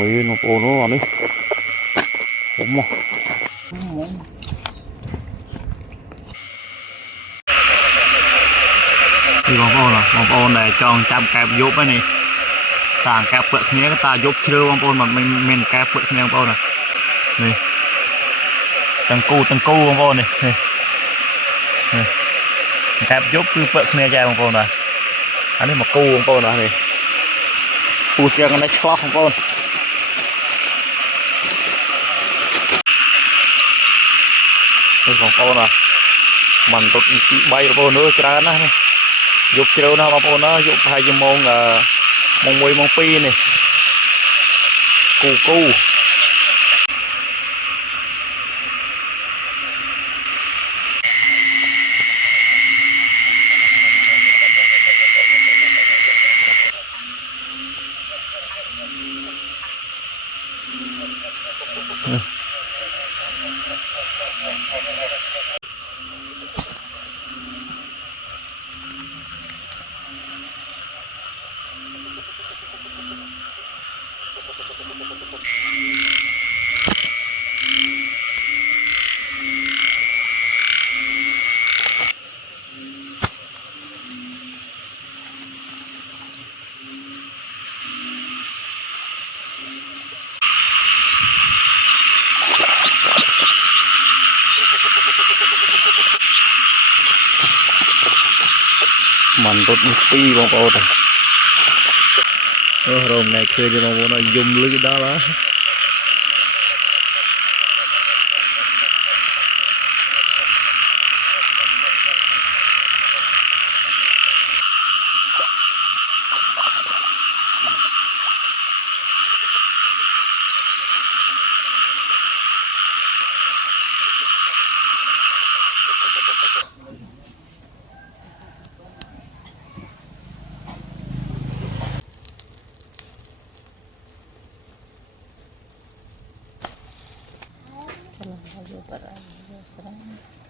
มือโอ้โหนี่ผมมองนี่บางคนเหรอบางคนเนี่ยจองจำแกบยุบไว้นี่ต่างแกบเปลือกนี้ก็ตายุบเชื่อบางคนมันไม่เมนแกบเปลือกนี้บางคนน่ะนี่ตังกูบางคนนี่นี่แกบยุบคือเปลือกนี้ใจบางคนน่ะอันนี้มากูบางคนน่ะนี่กูเจอกันได้ชอบบางคนนี่ของโปน่ะมันตกใบโปนเนื้อจรานะนี่ยุบเชื่อนะบางคนนะยุบให้ยมองมองมวยมองปีนี่กู มันรถปีบางคนโรงnàyเคยจะบางคนยุ่มลึกได้ละKalau mau jual barang, jual serang.